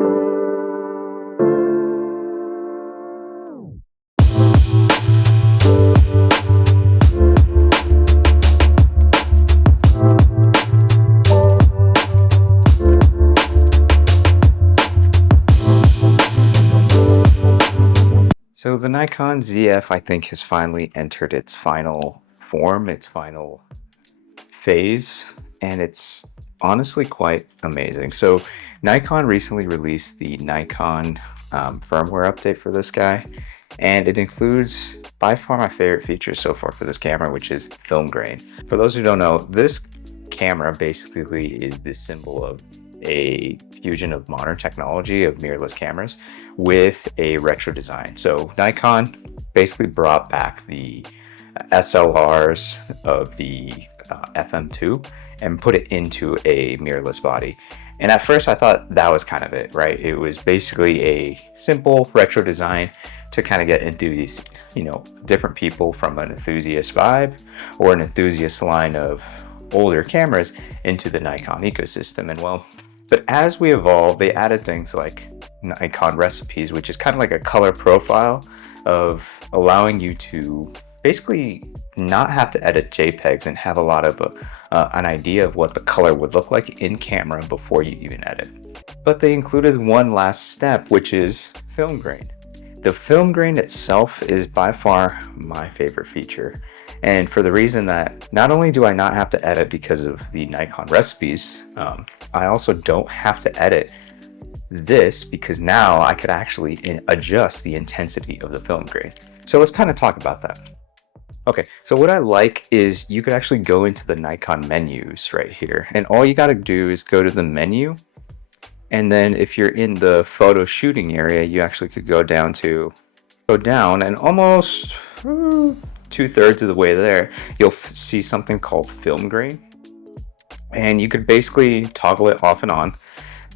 So the Nikon Z F, I think, has finally entered its final form, its final phase, and it's honestly quite amazing. So Nikon recently released the Nikon firmware update for this guy, and it includes by far my favorite feature so far for this camera, which is film grain. For those who don't know, this camera basically is the symbol of a fusion of modern technology of mirrorless cameras with a retro design. So Nikon basically brought back the SLRs of the FM2 and put it into a mirrorless body. And at first I thought that was kind of it, right? It was basically a simple retro design to kind of get enthusiasts, different people from an enthusiast vibe or an enthusiast line of older cameras into the Nikon ecosystem. And well, but as we evolved, they added things like Nikon recipes, which is kind of like a color profile of allowing you to basically not have to edit JPEGs and have a lot of an idea of what the color would look like in camera before you even edit. But they included one last step, which is film grain. The film grain itself is by far my favorite feature. And for the reason that not only do I not have to edit because of the Nikon recipes, I also don't have to edit this because now I could actually adjust the intensity of the film grain. So let's kind of talk about that. Okay, so what I like is you could actually go into the Nikon menus right here, and all you got to do is go to the menu, and then if you're in the photo shooting area, you actually could go down and almost 2/3 of the way there, you'll see something called film grain, and you could basically toggle it off and on.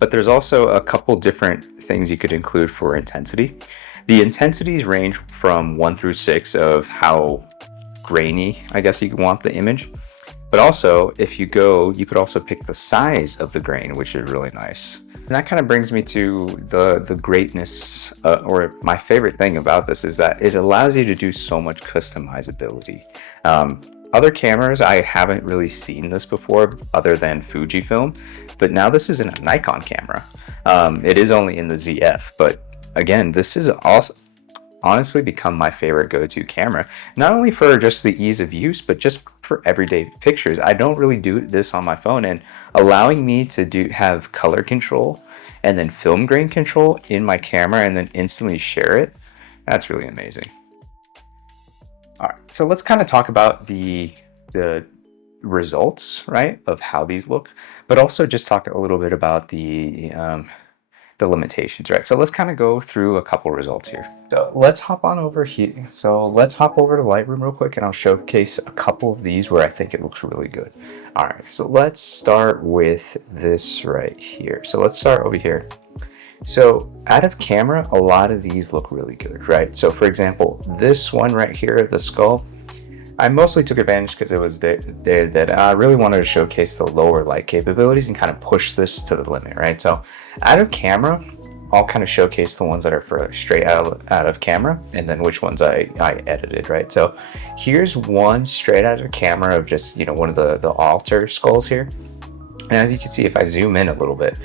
But there's also a couple different things you could include for intensity. The intensities range from 1 through 6 of how grainy, I guess you want the image. But also, if you go, you could also pick the size of the grain, which is really nice. And that kind of brings me to the greatness, or my favorite thing about this is that it allows you to do so much customizability. Other cameras, I haven't really seen this before other than Fujifilm, but now this is in a Nikon camera. It is only in the Z F, but again, this is also honestly become my favorite go-to camera, not only for just the ease of use, but just for everyday pictures. I don't really do this on my phone, and allowing me to have color control and then film grain control in my camera and then instantly share it, that's really amazing. All right, so let's kind of talk about the results, right, of how these look, but also just talk a little bit about the limitations, right? So let's kind of go through a couple results here. So let's hop on over here. So let's hop over to Lightroom real quick, and I'll showcase a couple of these where I think it looks really good. All right, so let's start with this right here. So let's start over here. So out of camera, a lot of these look really good, right? So for example, this one right here, the skull, I mostly took advantage because it was there that I really wanted to showcase the lower light capabilities and kind of push this to the limit, right? So out of camera, I'll kind of showcase the ones that are for straight out of camera, and then which ones I edited, right? So here's one straight out of camera of just, one of the altar skulls here. And as you can see, if I zoom in a little bit,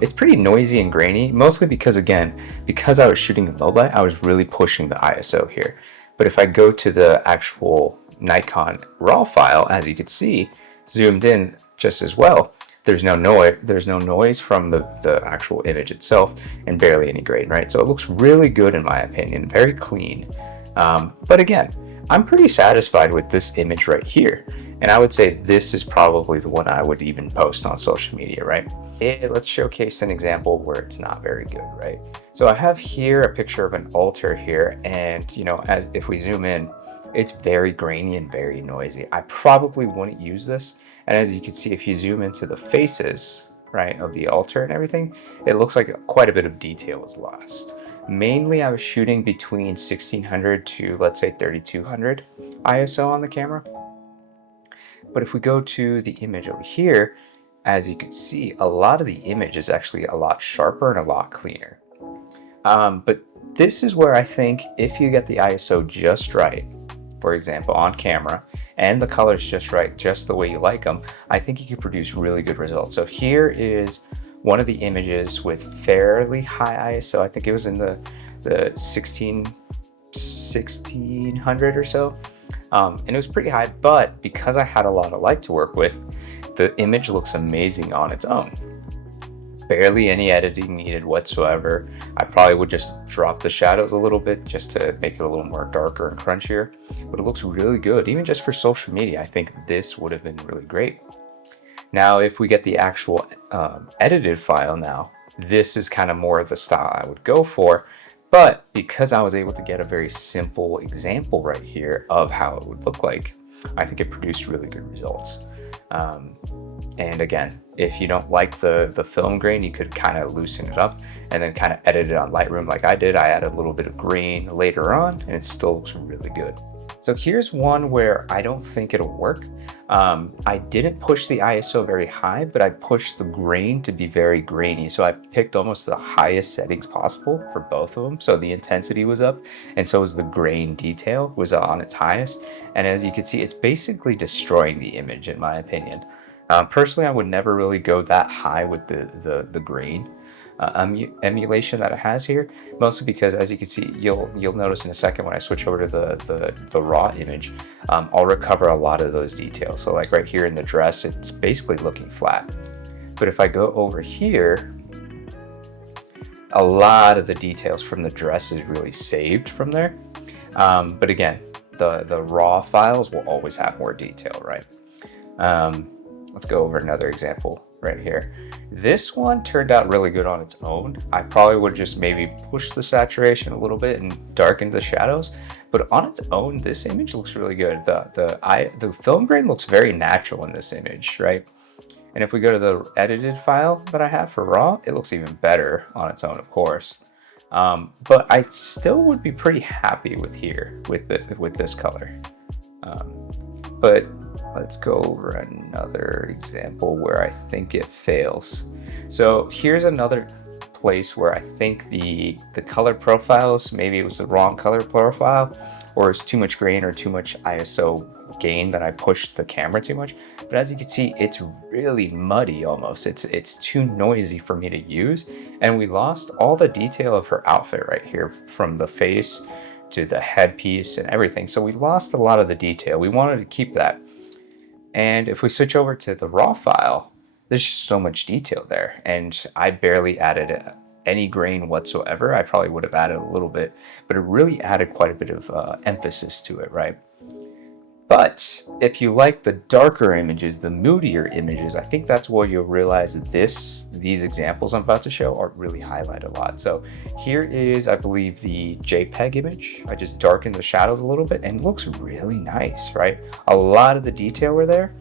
it's pretty noisy and grainy, mostly because I was shooting the low light, I was really pushing the ISO here. But if I go to the actual Nikon RAW file, as you can see, zoomed in just as well, there's no noise from the actual image itself, and barely any grain, right? So it looks really good in my opinion, very clean. But again, I'm pretty satisfied with this image right here, and I would say this is probably the one I would even post on social media, right? Let's showcase an example where it's not very good, right? So I have here a picture of an altar here, and as if we zoom in, it's very grainy and very noisy. I probably wouldn't use this. And as you can see, if you zoom into the faces, right, of the altar and everything, it looks like quite a bit of detail was lost. Mainly I was shooting between 1600 to, let's say, 3200 ISO on the camera. But if we go to the image over here, as you can see, a lot of the image is actually a lot sharper and a lot cleaner. But this is where I think if you get the ISO just right, for example, on camera, and the colors just right, just the way you like them, I think you can produce really good results. So here is one of the images with fairly high ISO. I think it was in the 1600 or so. And it was pretty high, but because I had a lot of light to work with, the image looks amazing on its own. Barely any editing needed whatsoever. I probably would just drop the shadows a little bit just to make it a little more darker and crunchier, but it looks really good. Even just for social media, I think this would have been really great. Now, if we get the actual edited file now, this is kind of more of the style I would go for, but because I was able to get a very simple example right here of how it would look like, I think it produced really good results. And again, if you don't like the film grain, you could kind of loosen it up and then kind of edit it on Lightroom like I did. I added a little bit of green later on and it still looks really good. So here's one where I don't think it'll work. I didn't push the ISO very high, but I pushed the grain to be very grainy. So I picked almost the highest settings possible for both of them. So the intensity was up and so was the grain detail was on its highest. And as you can see, it's basically destroying the image in my opinion. Personally, I would never really go that high with the grain emulation that it has here, mostly because, as you can see, you'll notice in a second when I switch over to the raw image, I'll recover a lot of those details. So like right here in the dress, it's basically looking flat. But if I go over here, a lot of the details from the dress is really saved from there. But again, the raw files will always have more detail, right? Let's go over another example right here. This one turned out really good on its own. I probably would just maybe push the saturation a little bit and darken the shadows, but on its own, this image looks really good. The film grain looks very natural in this image, right? And if we go to the edited file that I have for raw, it looks even better on its own, of course. But I still would be pretty happy with here with this color. But let's go over another example where I think it fails. So here's another place where I think the color profiles, maybe it was the wrong color profile, or it's too much grain or too much ISO gain that I pushed the camera too much. But as you can see, it's really muddy almost. It's too noisy for me to use. And we lost all the detail of her outfit right here, from the face to the headpiece and everything. So we lost a lot of the detail. We wanted to keep that. And if we switch over to the raw file, there's just so much detail there. And I barely added any grain whatsoever. I probably would have added a little bit, but it really added quite a bit of emphasis to it, right? But if you like the darker images, the moodier images, I think that's where you'll realize that these examples I'm about to show are really highlight a lot. So here is, I believe, the JPEG image. I just darkened the shadows a little bit and it looks really nice, right? A lot of the detail were there.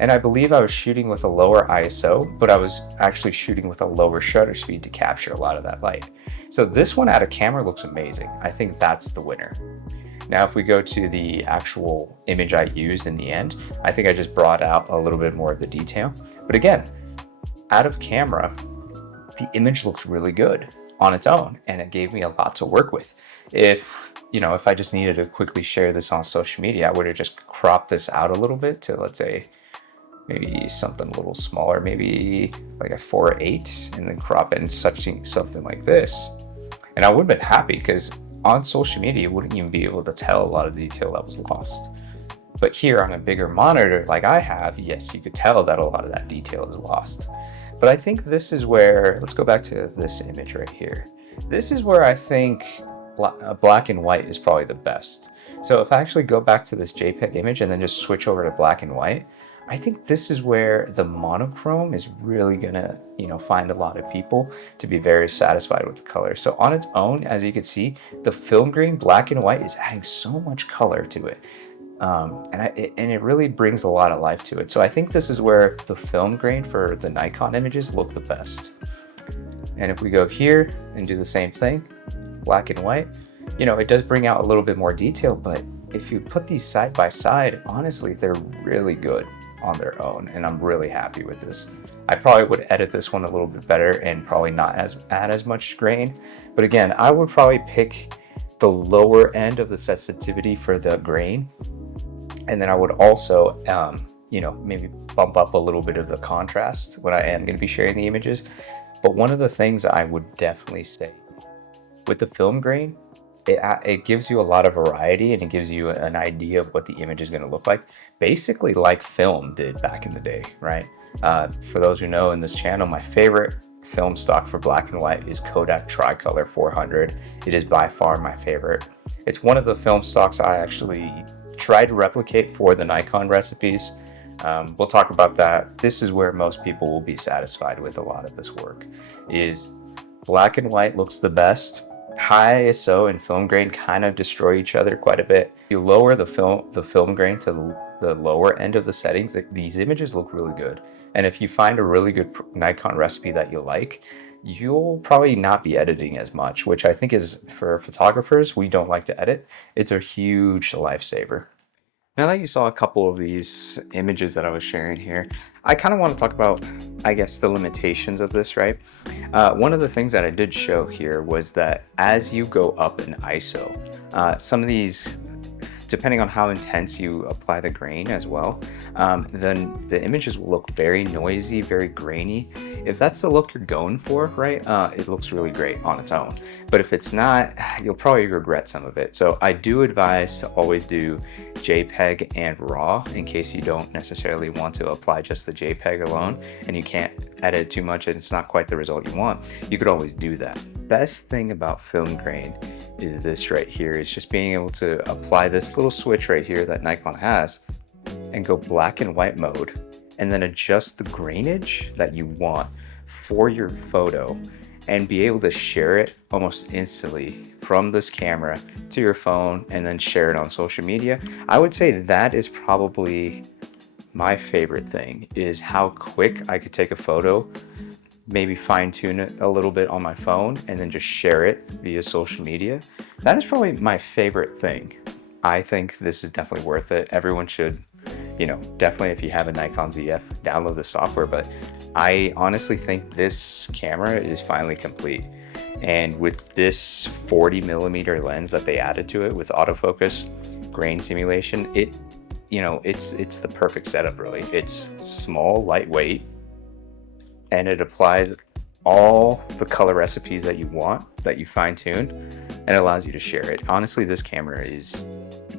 And I believe I was shooting with a lower ISO, but I was actually shooting with a lower shutter speed to capture a lot of that light. So this one out of camera looks amazing. I think that's the winner. Now, if we go to the actual image I used in the end, I think I just brought out a little bit more of the detail. But again, out of camera, the image looks really good on its own, and it gave me a lot to work with. If I just needed to quickly share this on social media, I would have just cropped this out a little bit to, let's say, maybe something a little smaller, maybe like a 4:8, and then crop it in something like this. And I would have been happy because on social media, you wouldn't even be able to tell a lot of detail that was lost. But here on a bigger monitor like I have, yes, you could tell that a lot of that detail is lost. But I think this is where, let's go back to this image right here. This is where I think black and white is probably the best. So if I actually go back to this JPEG image and then just switch over to black and white, I think this is where the monochrome is really gonna, find a lot of people to be very satisfied with the color. So on its own, as you can see, the film grain black and white is adding so much color to it. And it really brings a lot of life to it. So I think this is where the film grain for the Nikon images look the best. And if we go here and do the same thing, black and white, it does bring out a little bit more detail, but if you put these side by side, honestly, they're really good. on their own, and I'm really happy with this. I probably would edit this one a little bit better and probably not add as much grain, but again, I would probably pick the lower end of the sensitivity for the grain, and then I would also maybe bump up a little bit of the contrast when I am going to be sharing the images. But one of the things I would definitely say with the film grain, it gives you a lot of variety, and it gives you an idea of what the image is going to look like, basically like film did back in the day, right? For those who know, in this channel, my favorite film stock for black and white is Kodak Tricolor 400. It is by far my favorite. It's one of the film stocks I actually tried to replicate for the Nikon recipes. We'll talk about that. This is where most people will be satisfied with a lot of this work. Is black and white looks the best. High ISO and film grain kind of destroy each other quite a bit. You lower the film grain to the lower end of the settings, these images look really good. And if you find a really good Nikon recipe that you like, you'll probably not be editing as much, which I think is, for photographers, we don't like to edit. It's a huge lifesaver. Now that you saw a couple of these images that I was sharing here, I kind of want to talk about, I guess, the limitations of this, right? One of the things that I did show here was that as you go up in ISO, some of these, depending on how intense you apply the grain as well, then the images will look very noisy, very grainy. If that's the look you're going for, right, it looks really great on its own. But if it's not, you'll probably regret some of it. So I do advise to always do JPEG and RAW in case you don't necessarily want to apply just the JPEG alone and you can't edit too much and it's not quite the result you want. You could always do that. Best thing about film grain is this right here, is just being able to apply this little switch right here that Nikon has and go black and white mode, and then adjust the grainage that you want for your photo and be able to share it almost instantly from this camera to your phone and then share it on social media. I would say that is probably my favorite thing, is how quick I could take a photo, maybe fine tune it a little bit on my phone, and then just share it via social media. That is probably my favorite thing. I think this is definitely worth it. Everyone should, definitely, if you have a Nikon Z F, download the software. But I honestly think this camera is finally complete. And with this 40mm lens that they added to it with autofocus, grain simulation, it's the perfect setup, really. It's small, lightweight, and it applies all the color recipes that you want, that you fine tune, and it allows you to share it. Honestly, this camera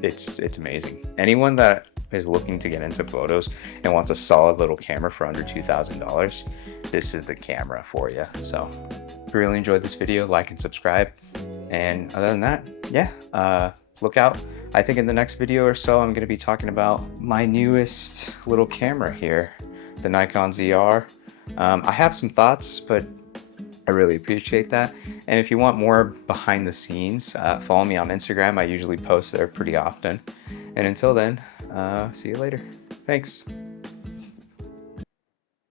it's amazing. Anyone that is looking to get into photos and wants a solid little camera for under $2,000, this is the camera for you. So if you really enjoyed this video, like and subscribe. And other than that, yeah, look out. I think in the next video or so, I'm going to be talking about my newest little camera here, the Nikon ZR. I have some thoughts, but I really appreciate that. And if you want more behind the scenes, follow me on Instagram. I usually post there pretty often. And until then, see you later. Thanks.